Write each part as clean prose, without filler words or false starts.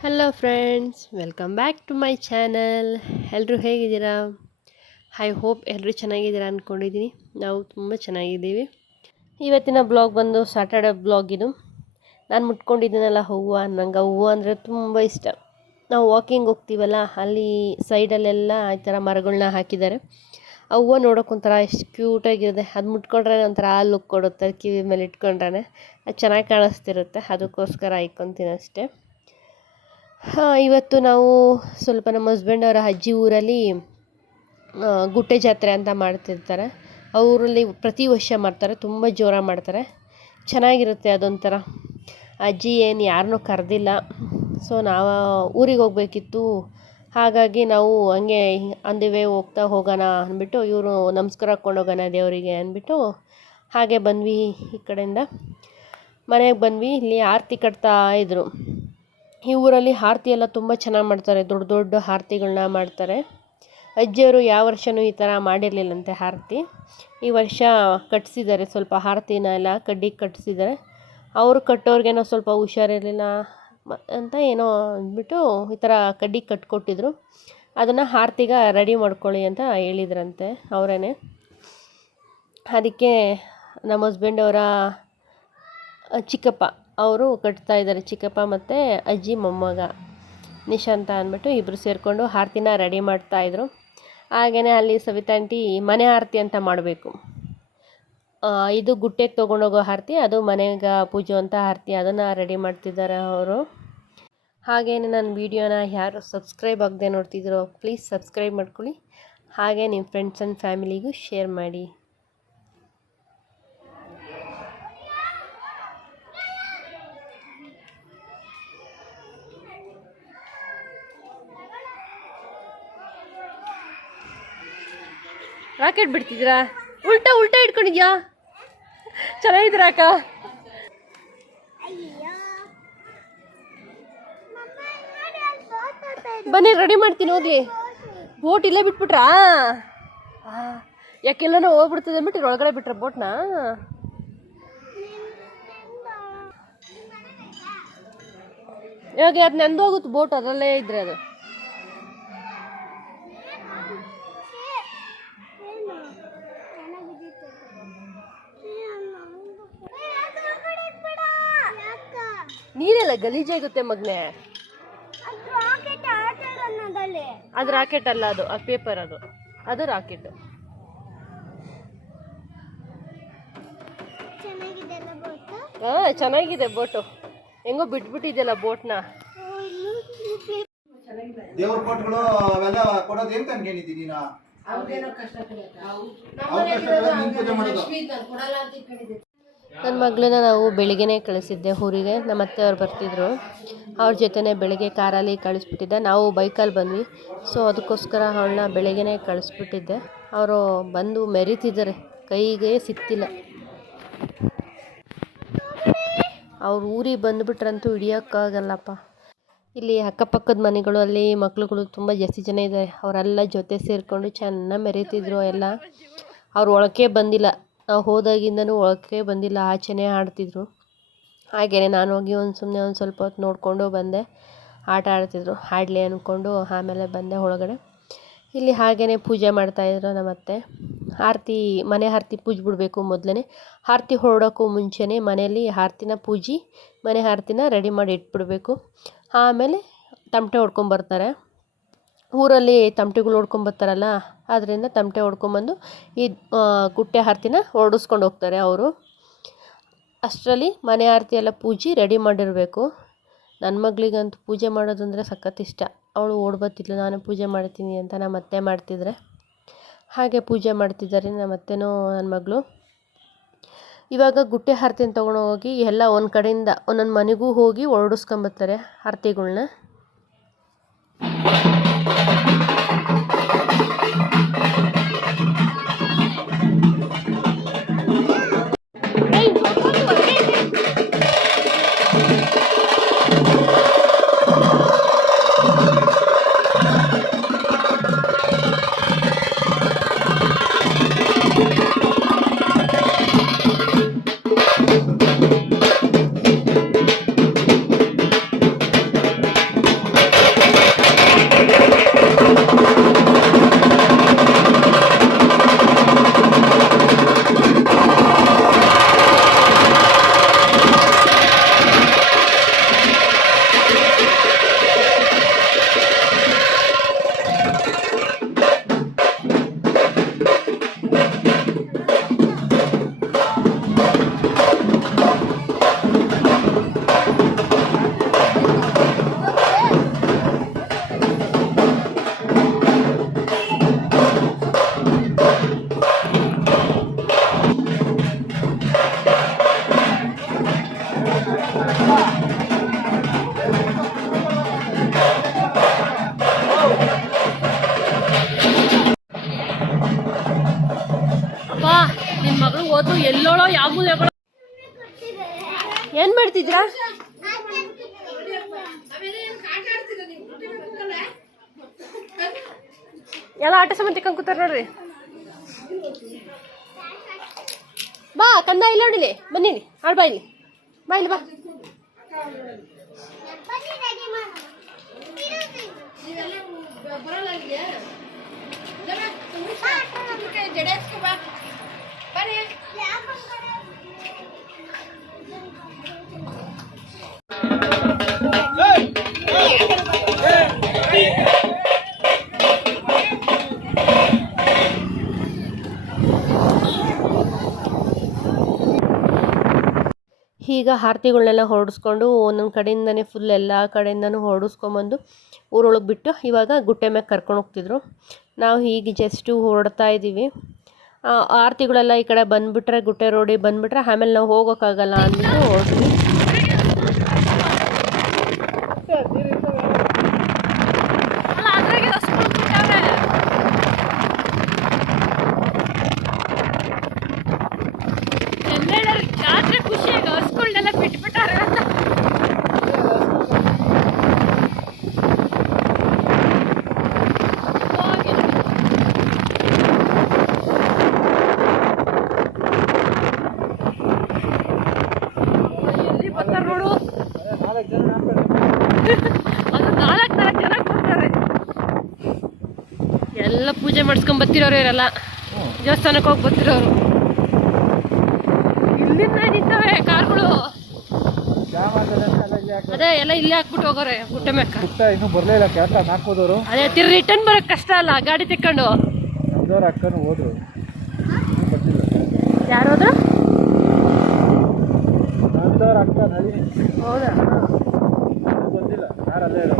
Hello friends, welcome back to my channel. ಎಲ್ಲರೂ ಹೇಗಿದ್ದೀರಾ? I hope ಎಲ್ಲರೂ ಚೆನ್ನಾಗಿದ್ದೀರಾ ಅಂದ್ಕೊಂಡಿದ್ದೀನಿ. ನಾವು ತುಂಬ ಚೆನ್ನಾಗಿದ್ದೀವಿ. ಇವತ್ತಿನ ಬ್ಲಾಗ್ ಬಂದು ಸ್ಯಾಟರ್ಡೆ ಬ್ಲಾಗ್. ಇದು ನಾನು ಮುಟ್ಕೊಂಡಿದ್ದೀನಲ್ಲ ಹೂವು, ನಂಗೆ ಹೂವು ಅಂದರೆ ತುಂಬ ಇಷ್ಟ. ನಾವು ವಾಕಿಂಗ್ ಹೋಗ್ತೀವಲ್ಲ, ಅಲ್ಲಿ ಸೈಡಲ್ಲೆಲ್ಲ ಈ ಥರ ಮರಗಳನ್ನ ಹಾಕಿದ್ದಾರೆ. ಆ ಹೂವು ನೋಡೋಕ್ಕೊಂಥರ ಎಷ್ಟು ಕ್ಯೂಟಾಗಿರುತ್ತೆ. ಅದು ಮುಟ್ಕೊಂಡ್ರೆ ಒಂಥರ ಲುಕ್ ಕೊಡುತ್ತೆ. ಕಿವಿ ಮೇಲೆ ಇಟ್ಕೊಂಡ್ರೆ ಅದು ಚೆನ್ನಾಗಿ ಕಾಣಿಸ್ತಿರುತ್ತೆ. ಅದಕ್ಕೋಸ್ಕರ ಇಟ್ಕೊತೀನಿ ಅಷ್ಟೇ. ಇವತ್ತು ನಾವು ಸ್ವಲ್ಪ ನಮ್ಮ ಹಸ್ಬೆಂಡ್ ಅವರ ಅಜ್ಜಿ ಊರಲ್ಲಿ ಗುಟ್ಟೆ ಜಾತ್ರೆ ಅಂತ ಮಾಡ್ತಿರ್ತಾರೆ. ಆ ಊರಲ್ಲಿ ಪ್ರತಿ ವರ್ಷ ಮಾಡ್ತಾರೆ, ತುಂಬ ಜೋರಾಗಿ ಮಾಡ್ತಾರೆ, ಚೆನ್ನಾಗಿರುತ್ತೆ. ಅದೊಂಥರ ಅಜ್ಜಿ ಏನು ಯಾರನ್ನೂ ಕರೆದಿಲ್ಲ. ಸೊ ನಾವು ಊರಿಗೆ ಹೋಗಬೇಕಿತ್ತು. ಹಾಗಾಗಿ ನಾವು ಹಂಗೆ ಅಂದಿವೆ ಹೋಗ್ತಾ ಹೋಗೋಣ ಅಂದ್ಬಿಟ್ಟು, ಇವರು ನಮಸ್ಕಾರ ಹಾಕ್ಕೊಂಡು ಹೋಗೋಣ ದೇವರಿಗೆ ಅಂದ್ಬಿಟ್ಟು ಹಾಗೆ ಬಂದ್ವಿ. ಈ ಕಡೆಯಿಂದ ಮನೆಗೆ ಬಂದ್ವಿ. ಇಲ್ಲಿ ಆರತಿ ಕಟ್ತಾ ಇದ್ದರು. ಈ ಊರಲ್ಲಿ ಆರತಿ ಎಲ್ಲ ತುಂಬ ಚೆನ್ನಾಗಿ ಮಾಡ್ತಾರೆ, ದೊಡ್ಡ ದೊಡ್ಡ ಆರತಿಗಳನ್ನ ಮಾಡ್ತಾರೆ. ಅಜ್ಜಿಯವರು ಯಾವ ವರ್ಷವೂ ಈ ಥರ ಮಾಡಿರಲಿಲ್ಲಂತೆ ಆರತಿ. ಈ ವರ್ಷ ಕಟ್ಟಿಸಿದ್ದಾರೆ, ಸ್ವಲ್ಪ ಆರತಿನ ಎಲ್ಲ ಕಡ್ಡಿಗೆ ಕಟ್ಟಿಸಿದ್ದಾರೆ. ಅವರು ಕಟ್ಟೋರಿಗೇನೋ ಸ್ವಲ್ಪ ಹುಷಾರಿರಲಿಲ್ಲ ಅಂತ ಏನೋ ಅಂದ್ಬಿಟ್ಟು ಈ ಥರ ಕಡ್ಡಿಗೆ ಕಟ್ಕೊಟ್ಟಿದ್ರು. ಅದನ್ನು ಆರತಿಗೆ ರೆಡಿ ಮಾಡ್ಕೊಳ್ಳಿ ಅಂತ ಹೇಳಿದ್ರಂತೆ ಅವರೇ. ಅದಕ್ಕೆ ನಮ್ಮ ಹಸ್ಬೆಂಡ್ ಅವರ ಚಿಕ್ಕಪ್ಪ ಅವರು ಕಟ್ತಾ ಇದ್ದಾರೆ. ಚಿಕ್ಕಪ್ಪ ಮತ್ತು ಅಜ್ಜಿ ಮೊಮ್ಮಗ ನಿಶಾಂತ ಅಂದ್ಬಿಟ್ಟು ಇಬ್ಬರು ಸೇರಿಕೊಂಡು ಆರತಿನ ರೆಡಿ ಮಾಡ್ತಾಯಿದ್ರು. ಹಾಗೆಯೇ ಅಲ್ಲಿ ಸವಿತಾಂಟಿ ಮನೆ ಆರತಿ ಅಂತ ಮಾಡಬೇಕು. ಇದು ಗುಟ್ಟೆಗೆ ತೊಗೊಂಡೋಗೋ ಆರತಿ, ಅದು ಮನೆಗೆ ಪೂಜೆ ಅಂತ ಆರತಿ, ಅದನ್ನು ರೆಡಿ ಮಾಡ್ತಿದ್ದಾರೆ ಅವರು. ಹಾಗೆಯೇ ನನ್ನ ವೀಡಿಯೋನ ಯಾರು ಸಬ್ಸ್ಕ್ರೈಬ್ ಆಗದೆ ನೋಡ್ತಿದ್ದೀರೋ ಪ್ಲೀಸ್ ಸಬ್ಸ್ಕ್ರೈಬ್ ಮಾಡ್ಕೊಳ್ಳಿ. ಹಾಗೆ ನಿಮ್ಮ ಫ್ರೆಂಡ್ಸ್ ಆ್ಯಂಡ್ ಫ್ಯಾಮಿಲಿಗೂ ಶೇರ್ ಮಾಡಿ. ರಾಕೆಟ್ ಬಿಡ್ತಿದ್ದೀರಾ? ಉಲ್ಟಾ ಇಟ್ಕೊಂಡಿದ್ಯಾ? ಚೆನ್ನಾಗಿದ್ದೀರಾ ಅಕ್ಕ? ಬನ್ನಿ ರೆಡಿ ಮಾಡ್ತೀನಿ, ಹೋಗ್ಲಿ. ಬೋಟ್ ಇಲ್ಲೇ ಬಿಟ್ಬಿಟ್ರಾ? ಯಾಕೆಲ್ಲನೋ ಹೋಗ್ಬಿಡ್ತದೆ ಅಂದ್ಬಿಟ್ಟು ಒಳಗಡೆ ಬಿಟ್ರ ಬೋಟ್ನ? ಇವಾಗ ಅದು ನೆಂದು ಹೋಗುತ್ತೆ ಬೋಟ್, ಅದರಲ್ಲೇ ಇದ್ರೆ ಅದು. ನೀರೆಲ್ಲ ಗಲೀಜಾಗುತ್ತೆ ಮಗ್ನೆ. ಅದು ರಾಕೆಟ್ ಅಲ್ಲ, ಅದು ಪೇಪರ್, ಅದು ರಾಕೆಟ್. ಚೆನ್ನಾಗಿದೆ ಬೋಟು. ಹೆಂಗೋ ಬಿಟ್ಬಿಟ್ಟಿದೆಯಲ್ಲ ಬೋಟ್ನ. ದೇವ್ರ ಕೊಟ್ಗಳು ಅವೆಲ್ಲ ಕೊಡೋದು ಏನ್ ಅನ್ಕೊಂಡಿದ್ದೀನಿ ನಾ. ನನ್ನ ಮಗಳನ್ನ ನಾವು ಬೆಳಿಗ್ಗೆನೇ ಕಳಿಸಿದ್ದೆ ಊರಿಗೆ. ನಮ್ಮ ಅತ್ತೆಯವ್ರು ಬರ್ತಿದ್ರು, ಅವ್ರ ಜೊತೆನೇ ಬೆಳಿಗ್ಗೆ ಕಾರಲ್ಲಿ ಕಳಿಸ್ಬಿಟ್ಟಿದ್ದೆ. ನಾವು ಬೈಕಲ್ಲಿ ಬಂದ್ವಿ, ಸೊ ಅದಕ್ಕೋಸ್ಕರ ಅವಳನ್ನ ಬೆಳಿಗ್ಗೆನೇ ಕಳಿಸ್ಬಿಟ್ಟಿದ್ದೆ. ಅವರು ಬಂದು ಮೆರೀತಿದ್ದಾರೆ, ಕೈಗೆ ಸಿಕ್ತಿಲ್ಲ. ಅವ್ರ ಊರಿಗೆ ಬಂದುಬಿಟ್ರಂತೂ ಹಿಡಿಯೋಕ್ಕಾಗಲ್ಲಪ್ಪ. ಇಲ್ಲಿ ಅಕ್ಕಪಕ್ಕದ ಮನೆಗಳು, ಅಲ್ಲಿ ಮಕ್ಳುಗಳು ತುಂಬ ಜಾಸ್ತಿ ಜನ ಇದ್ದಾರೆ. ಅವರೆಲ್ಲ ಜೊತೆ ಸೇರಿಕೊಂಡು ಚೆನ್ನಾಗಿ ಮೆರೀತಿದ್ರು ಎಲ್ಲ. ಅವ್ರು ಒಳಕ್ಕೆ ಬಂದಿಲ್ಲ, ನಾವು ಹೋದಾಗಿಂದನೂ ಒಳಕ್ಕೆ ಬಂದಿಲ್ಲ, ಆಚೆನೇ ಆಡ್ತಿದ್ರು. ಹಾಗೆಯೇ ನಾನು ಹೋಗಿ ಸುಮ್ಮನೆ ಒಂದು ಸ್ವಲ್ಪ ಹೊತ್ತು ನೋಡಿಕೊಂಡು ಬಂದೆ. ಆಟ ಆಡ್ತಿದ್ರು, ಆಡಲಿ ಅಂದ್ಕೊಂಡು ಆಮೇಲೆ ಬಂದೆ ಒಳಗಡೆ. ಇಲ್ಲಿ ಹಾಗೆಯೇ ಪೂಜೆ ಮಾಡ್ತಾಯಿದ್ರು ನಮ್ಮತ್ತೆ. ಆರತಿ, ಮನೆ ಆರತಿ ಪೂಜೆ ಬಿಡಬೇಕು ಮೊದಲೇ. ಆರತಿ ಹೊರಡೋಕ್ಕೂ ಮುಂಚೆನೇ ಮನೆಯಲ್ಲಿ ಆರತಿನ ಪೂಜೆ, ಮನೆ ಆರತಿನ ರೆಡಿ ಮಾಡಿ ಇಟ್ಬಿಡಬೇಕು. ಆಮೇಲೆ ತಮಟೆ ಹೊಡ್ಕೊಂಬರ್ತಾರೆ. ಊರಲ್ಲಿ ತಮಟೆಗಳು ಹೊಡ್ಕೊಂಬರ್ತಾರಲ್ಲ, ಅದರಿಂದ ತಮಟೆ ಹೊಡ್ಕೊಂಬಂದು ಈ ಗುಟ್ಟೆ ಆರತಿನ ಹೊರಡಿಸ್ಕೊಂಡು ಹೋಗ್ತಾರೆ ಅವರು. ಅಷ್ಟರಲ್ಲಿ ಮನೆ ಆರತಿ ಎಲ್ಲ ಪೂಜೆ ರೆಡಿ ಮಾಡಿರಬೇಕು. ನನ್ನ ಮಗಳಿಗಂತೂ ಪೂಜೆ ಮಾಡೋದಂದರೆ ಸಖತ್ ಇಷ್ಟ. ಅವಳು ಓಡ್ಬತ್ತಿದ್ಲು, ನಾನು ಪೂಜೆ ಮಾಡ್ತೀನಿ ಅಂತ. ನಮ್ಮ ಅತ್ತೆ ಮಾಡ್ತಿದ್ರೆ ಹಾಗೆ ಪೂಜೆ ಮಾಡ್ತಿದ್ದಾರೆ ನಮ್ಮ ಅತ್ತೆನೂ ನನ್ನ ಮಗಳು. ಇವಾಗ ಗುಟ್ಟೆ ಆರತಿನ ತೊಗೊಂಡೋಗಿ ಎಲ್ಲ ಒಂದು ಕಡೆಯಿಂದ ಒಂದೊಂದು ಮನೆಗೂ ಹೋಗಿ ಹೊರಡಿಸ್ಕೊಂಬರ್ತಾರೆ ಆರತಿಗಳ್ನ. ಎಲ್ಲ ಆಟ ಸಮೇತ ಕೂತಾರ ನೋಡ್ರಿ. ಬಾ ಕಂದ ಇಲ್ಲ ನೋಡಿಲಿ, ಬನ್ನಿಲಿ ಆಡ್ ಬಾ ಇಲ್ಲಿ, ಬಾ ಇಲ್ಲಿ ಬಾ. ಈಗ ಆರತಿಗಳನ್ನೆಲ್ಲ ಹೊರಡಿಸ್ಕೊಂಡು ಒಂದೊಂದು ಕಡೆಯಿಂದನೇ ಫುಲ್ ಎಲ್ಲ ಕಡೆಯಿಂದನೂ ಹೊರಡಿಸ್ಕೊಂಬಂದು ಊರೊಳಗೆ ಬಿಟ್ಟು ಇವಾಗ ಗುಟ್ಟೆ ಮ್ಯಾಗೆ ಕರ್ಕೊಂಡು ಹೋಗ್ತಿದ್ರು. ನಾವು ಹೀಗೆ ಜಸ್ಟು ಹೊರಡ್ತಾ ಇದ್ದೀವಿ. ಆರತಿಗಳೆಲ್ಲ ಈ ಕಡೆ ಬಂದುಬಿಟ್ರೆ, ಗುಟ್ಟೆ ರೋಡಿಗೆ ಬಂದುಬಿಟ್ರೆ ಆಮೇಲೆ ನಾವು ಹೋಗೋಕ್ಕಾಗಲ್ಲ ಅಂದ್ಬಿಟ್ಟು ಹೊರಟ್ವಿ. ಖುಷಿಯಾಗಿ ಹಸ್ಗಳನ್ನೆಲ್ಲ ಬಿಟ್ಬಿಟ್ಟಾರೆ ಅಂತ ಎಲ್ಲಿ ಬರ್ತಾರೆ ನೋಡು. ಅದು ನಾಲ್ಕು ಜನ ಬರ್ತಾರೆ. ಎಲ್ಲ ಪೂಜೆ ಮಾಡಿಸ್ಕೊಂಡ್ ಬರ್ತಿರೋರು ಇವರೆಲ್ಲ, ದೇವಸ್ಥಾನಕ್ಕೆ ಹೋಗಿ ಬರ್ತಿರೋರು. ಇಲ್ಲಿಂದ ನಿಂತವೆ ಕಾರ್ಗಳು, ಅದೇ ಎಲ್ಲ ಇಲ್ಲೇ ಹಾಕ್ಬಿಟ್ಟು ಹೋಗೋರೆ ಗುಟ್ಟೆ ಮ್ಯಾಕ. ಇನ್ನೂ ಬರಲಿಲ್ಲ ಕ್ಯಾಟ ಹಾಕೋದವರು. ಅದೇ ತಿರ್ಗಿ ರಿಟರ್ನ್ ಬರೋಕ್ಕೆ ಕಷ್ಟ ಅಲ್ಲ ಗಾಡಿ ತೆಕ್ಕೊಂಡು. ನಮ್ದವ್ರು ಅಕ್ಕನೂ ಹೋದ್ರು. ಯಾರು ಹೋದ್ರು? ನಮ್ದವ್ರ ಅಕ್ಕ ನಳಿ. ಹೌದಾ? ಬಂದಿಲ್ಲ, ಯಾರಲ್ಲೇ ಇರೋ.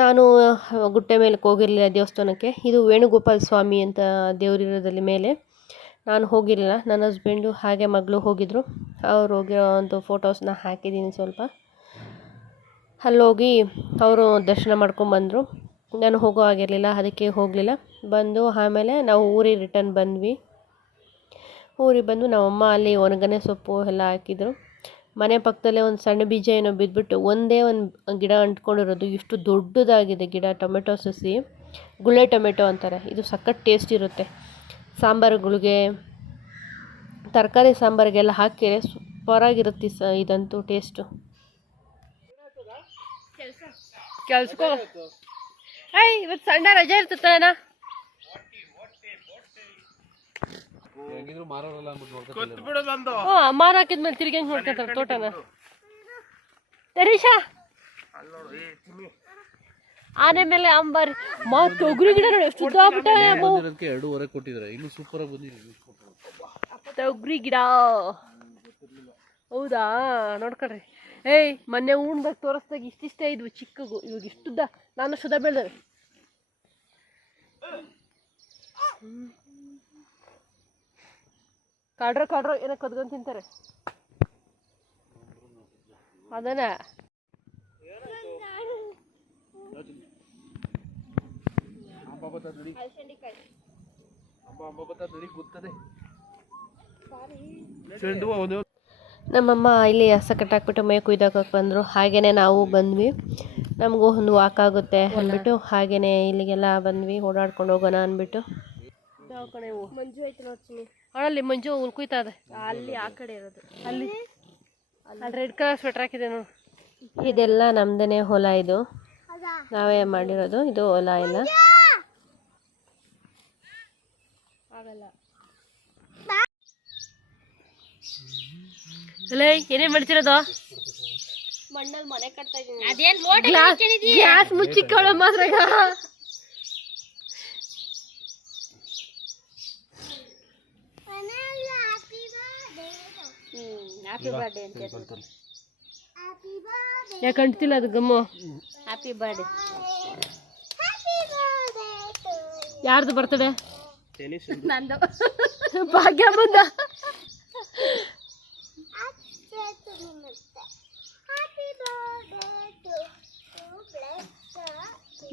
ನಾನು ಗುಟ್ಟೆ ಮೇಲಕ್ಕೆ ಹೋಗಿರಲಿಲ್ಲ ದೇವಸ್ಥಾನಕ್ಕೆ. ಇದು ವೇಣುಗೋಪಾಲ ಸ್ವಾಮಿ ಅಂತ ದೇವರಿರೋದಲ್ಲಿ ಮೇಲೆ. ನಾನು ಹೋಗಿರಲಿಲ್ಲ, ನನ್ನ ಹಸ್ಬೆಂಡು ಹಾಗೆ ಮಗಳು ಹೋಗಿದ್ದರು. ಅವ್ರು ಹೋಗಿರೋ ಒಂದು ಫೋಟೋಸ್ನ ಹಾಕಿದ್ದೀನಿ ಸ್ವಲ್ಪ. ಅಲ್ಲೋಗಿ ಅವರು ದರ್ಶನ ಮಾಡ್ಕೊಂಬಂದರು. ನಾನು ಹೋಗೋ ಆಗಿರಲಿಲ್ಲ, ಅದಕ್ಕೆ ಹೋಗಲಿಲ್ಲ. ಬಂದು ಆಮೇಲೆ ನಾವು ಊರಿಗೆ ರಿಟರ್ನ್ ಬಂದ್ವಿ. ಊರಿಗೆ ಬಂದು ನಮ್ಮಮ್ಮ ಅಲ್ಲಿ ಒಣಗನೆ ಸೊಪ್ಪು ಎಲ್ಲ ಹಾಕಿದರು. ಮನೆ ಪಕ್ಕದಲ್ಲೇ ಒಂದು ಸಣ್ಣ ಬೀಜ ಏನೋ ಬಿದ್ದುಬಿಟ್ಟು ಒಂದೇ ಒಂದು ಗಿಡ ಅಂಟ್ಕೊಂಡಿರೋದು. ಇಷ್ಟು ದೊಡ್ಡದಾಗಿದೆ ಗಿಡ. ಟೊಮೆಟೊ ಸಸಿ, ಗುಳ್ಳೆ ಟೊಮೆಟೊ ಅಂತಾರೆ. ಇದು ಸಖತ್ ಟೇಸ್ಟ್ ಇರುತ್ತೆ. ಸಾಂಬಾರುಗಳಿಗೆ, ತರಕಾರಿ ಸಾಂಬಾರಿಗೆಲ್ಲ ಹಾಕಿದರೆ ಸೂಪರಾಗಿರುತ್ತೆ ಇದಂತೂ ಟೇಸ್ಟು. ಕೆಲ್ಸಕ್ಕೋ ಇವತ್ತು ಸಣ್ಣ ರಜೆ ಇರ್ತೇನ. ಮಾರ ಹಾಕಿದ್ಮೇಲೆ ತಿರ್ಗಿ ಹೆಂಗ್ ನೋಡ್ಕೊಂತಾರೆ ತೋಟನ. ತರೀಶಾ ಆನೆ ಮೇಲೆ ಅಂಬಾರಿ ತೊಗರಿ ಗಿಡ ನೋಡಿ ಎಷ್ಟು ಉದ್ದಾಗ್ಬಿಟ್ಟ. 2.5 ಕೊಟ್ಟಿದ್ದಾರೆ, ಇನ್ನು ಸೂಪರ್ ಆಗಿ ಬಂದಿದೆ ತೊಗರಿ ಗಿಡ. ಹೌದಾ? ನೋಡ್ಕೊಳ್ರಿ. ಮೊನ್ನೆ ಉಣ್ದಾಗ ತೋರಿಸ್ದಾಗ ಇಷ್ಟಿಷ್ಟೇ ಇದ್ವು ಚಿಕ್ಕಗು, ಇವಾಗ ಇಷ್ಟುದ್ದ. ನಾನು ಸುಧಾ ಬೆಳೆದವೆ. ಕಾಡ್ರೋ ಏನೋ ಕದ್ಕೊಂಡು ತಿಂತಾರೆ ಅದನ್ನ. ನಮ್ಮಮ್ಮ ಇಲ್ಲಿ ಹಸ ಕಟ್ಟಾಕ್ಬಿಟ್ಟು ಮೇ ಕುಯ್ದಾಕಕ್ಕೆ ಬಂದರು. ಹಾಗೆಯೇ ನಾವು ಬಂದ್ವಿ. ನಮಗೂ ಒಂದು ವಾಕ್ ಆಗುತ್ತೆ ಅಂದ್ಬಿಟ್ಟು ಹಾಗೆಯೇ ಇಲ್ಲಿಗೆಲ್ಲ ಬಂದ್ವಿ, ಓಡಾಡ್ಕೊಂಡು ಹೋಗೋಣ ಅಂದ್ಬಿಟ್ಟು. ಮಂಜು ಐತೆ ನೋಡ್ತೀನಿ ಅವಳಲ್ಲಿ, ಮಂಜು ಹುಲ್ ಕುಯ್ತಾ ಇದೆ ಅಲ್ಲಿ. ಆ ಕಡೆ ಇರೋದು ಅಲ್ಲಿ ರೆಡ್ ಕಲರ್ ಸ್ವೆಟರ್ ಹಾಕಿದೆ ನೋಡು. ಇದೆಲ್ಲ ನಮ್ದೇ ಹೊಲ, ಇದು ನಾವೇ ಮಾಡಿರೋದು. ಇದು ಹೊಲ ಎಲ್ಲ ಆಗಲ್ಲ. ಏನೇ ಮಾಡ್ತಿರೋದು? ಮಣ್ಣಲ್ಲಿ ಮನೆ ಕಟ್ತಾ ಇದ್ದೀನಿ. ಗ್ಯಾಸ್ ಮುಚ್ಚಿಕೊಳ್ಳೋ ಮಾತ್ರ. ಹ್ಯಾಪಿ ಬರ್ಡೇ ಅಂತ ಯಾಕೆ ಅಂಟಿಲ್ಲ ಅದು ಗಮ್ಮು. Happy birthday. ಯಾರ್ದು ಬರ್ತಡೆ? ನಂದು ಭಾಗ್ಯ ಬಂದ.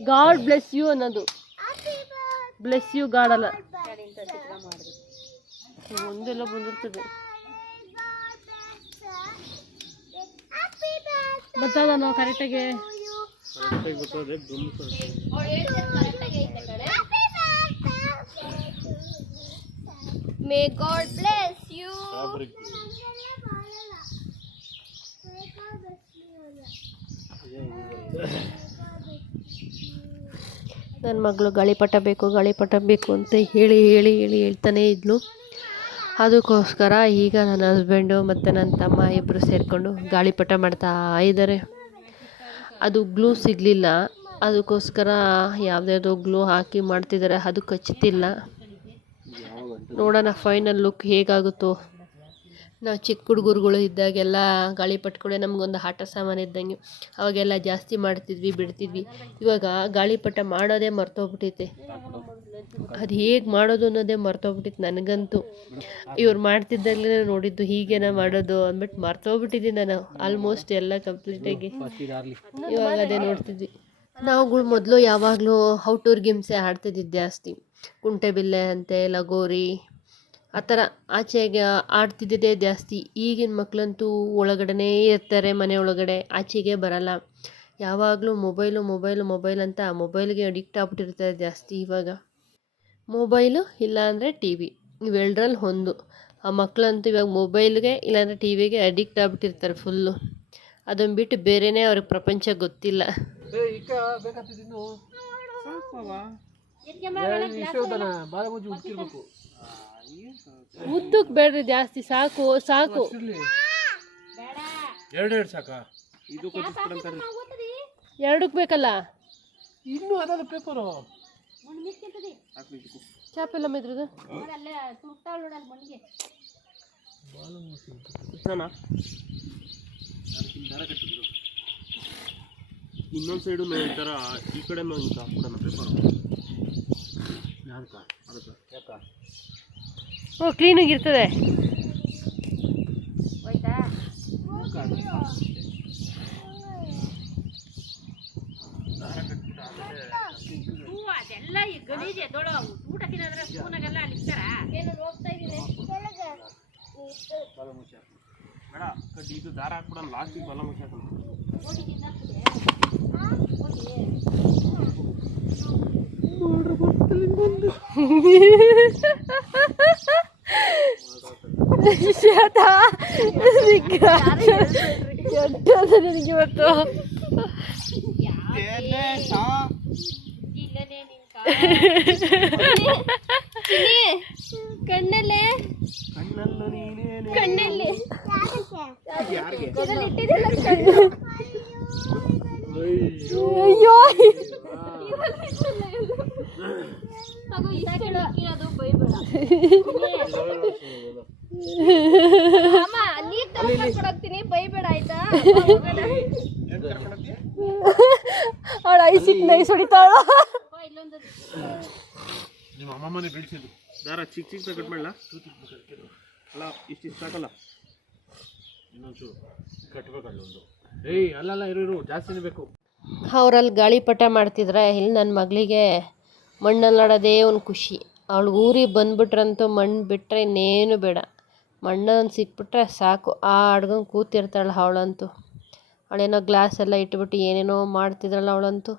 ಗಾಡ್ ಬ್ಲೆಸ್ ಯು ಅನ್ನೋದು, ಬ್ಲೆಸ್ ಯು ಗಾಡ್ ಅಲ್ಲ. ಒಂದೆಲ್ಲ ಬಂದಿರ್ತದೆ. ಬರ್ತದ ನಾವು ಕರೆಕ್ಟಾಗಿ. May god bless you. ನನ್ನ ಮಗಳು ಗಾಳಿಪಟ ಬೇಕು ಅಂತ ಹೇಳಿ ಹೇಳ್ತಾನೇ ಇದ್ಲು. ಅದಕ್ಕೋಸ್ಕರ ಈಗ ನನ್ನ ಹಸ್ಬೆಂಡು ಮತ್ತು ನನ್ನ ತಮ್ಮ ಇಬ್ಬರು ಸೇರಿಕೊಂಡು ಗಾಳಿಪಟ ಮಾಡ್ತಾ ಇದ್ದಾರೆ. ಅದು ಗ್ಲೂ ಸಿಗಲಿಲ್ಲ, ಅದಕ್ಕೋಸ್ಕರ ಯಾವುದ್ಯಾವುದೋ ಗ್ಲೂ ಹಾಕಿ ಮಾಡ್ತಿದ್ದಾರೆ. ಅದು ಕಚ್ಚುತ್ತಿಲ್ಲ. ನೋಡೋಣ ಫೈನಲ್ ಲುಕ್ ಹೇಗಾಗುತ್ತೋ. ನಾವು ಚಿಕ್ಕ ಹುಡುಗರುಗಳು ಇದ್ದಾಗೆಲ್ಲ ಗಾಳಿಪಟಗಳೇ ನಮಗೊಂದು ಆಟ ಸಾಮಾನು ಇದ್ದಂಗೆ. ಅವಾಗೆಲ್ಲ ಜಾಸ್ತಿ ಮಾಡ್ತಿದ್ವಿ, ಬಿಡ್ತಿದ್ವಿ. ಇವಾಗ ಗಾಳಿಪಟ ಮಾಡೋದೇ ಮರ್ತೋಗ್ಬಿಟ್ಟೈತೆ. ಅದು ಹೇಗೆ ಮಾಡೋದು ಅನ್ನೋದೇ ಮರ್ತೋಗ್ಬಿಟ್ಟಿತ್ತು ನನಗಂತೂ. ಇವ್ರು ಮಾಡ್ತಿದ್ದಾಗಲೇ ನೋಡಿದ್ದು ಹೀಗೇನ ಮಾಡೋದು ಅಂದ್ಬಿಟ್ಟು ಮರ್ತೋಗ್ಬಿಟ್ಟಿದ್ದೀನಿ ನಾನು ಆಲ್ಮೋಸ್ಟ್ ಎಲ್ಲ ಕಂಪ್ಲೀಟಾಗಿ. ಇವಾಗ ಅದೇ ನೋಡ್ತಿದ್ವಿ. ನಾವುಗಳು ಮೊದಲು ಯಾವಾಗಲೂ ಔಟ್ಡೋರ್ ಗೇಮ್ಸೇ ಆಡ್ತಿದ್ದಿದ್ದು ಜಾಸ್ತಿ. ಕುಂಟೆಬಿಲ್ಲೆ ಅಂತೆ, ಲಗೋರಿ, ಆ ಥರ ಆಚೆಗೆ ಆಡ್ತಿದ್ದಿದ್ದೇ ಜಾಸ್ತಿ. ಈಗಿನ ಮಕ್ಕಳಂತೂ ಒಳಗಡೆ ಇರ್ತಾರೆ, ಮನೆ ಒಳಗಡೆ, ಆಚೆಗೆ ಬರಲ್ಲ. ಯಾವಾಗಲೂ ಮೊಬೈಲ್ ಅಂತ ಮೊಬೈಲ್ಗೆ ಅಡಿಕ್ಟ್ ಆಗ್ಬಿಟ್ಟಿರ್ತಾರೆ ಜಾಸ್ತಿ. ಇವಾಗ ಮೊಬೈಲು ಇಲ್ಲಾಂದರೆ ಟಿ ವಿ, ಇವೆರಡರಲ್ಲಿ ಒಂದು. ಆ ಮಕ್ಕಳಂತೂ ಇವಾಗ ಮೊಬೈಲ್ಗೆ ಇಲ್ಲಾಂದರೆ ಟಿ ವಿಗೆ ಅಡಿಕ್ಟ್ ಆಗ್ಬಿಟ್ಟಿರ್ತಾರೆ ಫುಲ್ಲು. ಅದನ್ನು ಬಿಟ್ಟು ಬೇರೆಯೇ ಅವ್ರಿಗೆ ಪ್ರಪಂಚ ಗೊತ್ತಿಲ್ಲ. ಉದ್ದಕ್ಕೆ ಬೇಡ್ರಿ ಜಾಸ್ತಿ, ಸಾಕು. ಎರಡಕ್ಕೆ ಬೇಕಲ್ಲ. ಇನ್ನು ಅದಲ್ಲ ಪೇಪರು ಚಾಪೆಲ್ಲ ಮೆದ್ರದು ಇನ್ನೊಂದು ಸೈಡು ಈ ಥರ ಈ ಕಡೆ ಪೇಪರ್. ಓ ಕ್ಲೀನಾಗಿರ್ತದೆ. ಅದೆಲ್ಲ ಈ ಗಲೀಜೆ ದೊಡ್ಡ ಊಟ ತಿನ್ನೋದ್ರೆ ಸ್ಪೂನಾಗೆಲ್ಲ ಅಲ್ಲಿರ್ತಾರ. ಬೇಡ ಇದು ದಾರ ಹಾಕ್ಬಿಡೋಣ ಲಾಸ್ಟಿಗೆ ಬಲ ಮುಚ್ಚಾಕ. ಕಣ್ಣಲ್ಲೇ ಕಣ್ಣಲ್ಲಿ ಅಯ್ಯೋ ಅದು ಬೈಬೇಡ. ನೀರ್ ಕೊಡೋಗ್ತೀನಿ, ಬೈಬೇಡ ಆಯ್ತಾ. ಅವಳ ಐಸಿಕ್ ನೈಸ್ ಹೊಡಿತಾಳ. ನಿಮ್ಮ ಅಮ್ಮಮ್ಮನೇ ಬೆಳೆಸಿದ್ದು ದಾರ ಚಿಕ್ಕ ಕಟ್ ಮಾಡಲ್ಲ. ಅಲ್ಲ ಇಷ್ಟು ಸಾಕಲ್ಲ, ಇನ್ನೊಂಚೂರು ಕಟ್ಬೇಕಲ್ಲ ಒಂದು. ಅಲ್ಲಲ್ಲ ಇರು ಜಾಸ್ತಿನೇ ಬೇಕು. ಅವರಲ್ಲಿ ಗಾಳಿಪಟ ಮಾಡ್ತಿದ್ರೆ ಇಲ್ಲಿ ನನ್ನ ಮಗಳಿಗೆ ಮಣ್ಣಲ್ಲಾಡೋದೇ ಒಂದು ಖುಷಿ. ಅವಳಿಗೆ ಊರಿಗೆ ಬಂದ್ಬಿಟ್ರಂತೂ ಮಣ್ಣು ಬಿಟ್ಟರೆ ಇನ್ನೇನು ಬೇಡ. ಮಣ್ಣನ್ನು ಸಿಕ್ಬಿಟ್ರೆ ಸಾಕು, ಆಡ್ಕೊಂಡು ಕೂತಿರ್ತಾಳೆ ಅವಳಂತೂ. ಅವಳೇನೋ ಗ್ಲಾಸ್ ಎಲ್ಲ ಇಟ್ಬಿಟ್ಟು ಏನೇನೋ ಮಾಡ್ತಿದ್ರಲ್ಲ ಅವಳಂತೂ.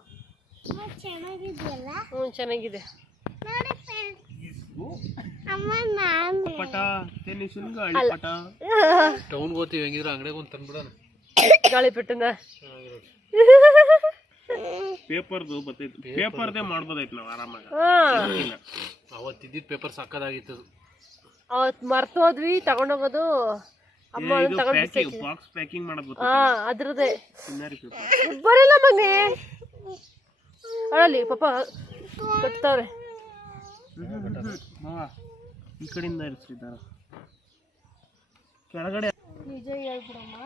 ಚೆನ್ನಾಗಿದೆ. ಟೌನ್ ಹೋಗ್ತೀವಿ, ಹೆಂಗಿದ್ರೆ ಅಂಗಡಿಗೆ ಒಂದು ತಂದ್ಬಿಡೋಣ ಗಾಳಿಪಟನ. ಪೇಪರ್ದು ಬರ್ತೈತೆ, ಪೇಪರ್ದೇ ಮಾಡ್ಬೋದೈತೆ ನಾವು ಆರಾಮಾಗಿ. ಅವತ್ತಿದ್ದಿದ್ದು ಪೇಪರ್ ಸಕ್ಕದಾಗಿತ್ತು. ಅವತ್ತು ಮರ್ತೋದ್ವಿ ತಗೊಂಡೋಗೋದು. ಅಮ್ಮ ಬಾಕ್ಸ್ ಪ್ಯಾಕಿಂಗ್ ಮಾಡೋದು ಅದ್ರದ್ದೇ ಬರಲ್ಲ ಮನೆ. ಅವಳಲ್ಲಿ ಪಾಪ ಕಟ್ತಾವ್ರೆ. ಈ ಕಡೆಯಿಂದ ಇರಿಸಿದ್ದಾರೆ ಕೆಳಗಡೆ. ನಿಜ ಹೇಳ್ಬಿಡಮ್ಮ,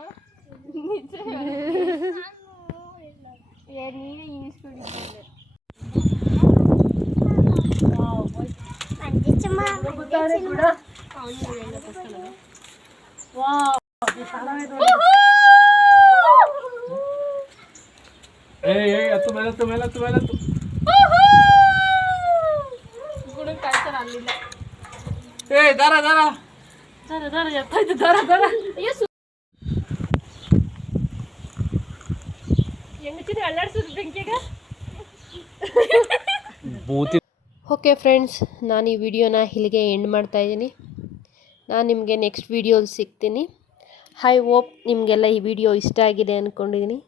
ನೀನೇ ಈಸ್ಕೊಂಡಿದ್ದೆ. ಏಯ್ ಏಯ್ ಹತ್ತು ಮೇಲತ್ತು ಮೇಲತ್ತು ಮೇಲತ್ತು. ಏಯ್ ದಾರ ದಾರ ಓಕೆ ಫ್ರೆಂಡ್ಸ್, ನಾನು ಈ ವಿಡಿಯೋನ ಇಲ್ಲಿಗೆ ಎಂಡ್ ಮಾಡ್ತಾಯಿದ್ದೀನಿ. ನಾನು ನಿಮಗೆ ನೆಕ್ಸ್ಟ್ ವಿಡಿಯೋಲಿ ಸಿಗ್ತೀನಿ. ಐ ಹೋಪ್ ನಿಮಗೆಲ್ಲ ಈ ವಿಡಿಯೋ ಇಷ್ಟ ಆಗಿದೆ ಅಂದ್ಕೊಂಡಿದ್ದೀನಿ.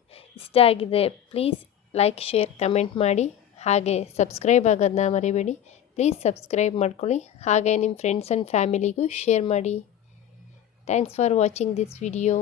ಇಷ್ಟ ಆಗಿದೆ ಪ್ಲೀಸ್ ಲೈಕ್, ಶೇರ್, ಕಮೆಂಟ್ ಮಾಡಿ. ಹಾಗೆ ಸಬ್ಸ್ಕ್ರೈಬ್ ಆಗೋದನ್ನ ಮರಿಬೇಡಿ. ಪ್ಲೀಸ್ ಸಬ್ಸ್ಕ್ರೈಬ್ ಮಾಡ್ಕೊಳ್ಳಿ. ಹಾಗೆ ನಿಮ್ಮ ಫ್ರೆಂಡ್ಸ್ ಆ್ಯಂಡ್ ಫ್ಯಾಮಿಲಿಗೂ ಶೇರ್ ಮಾಡಿ. Thanks for watching this video.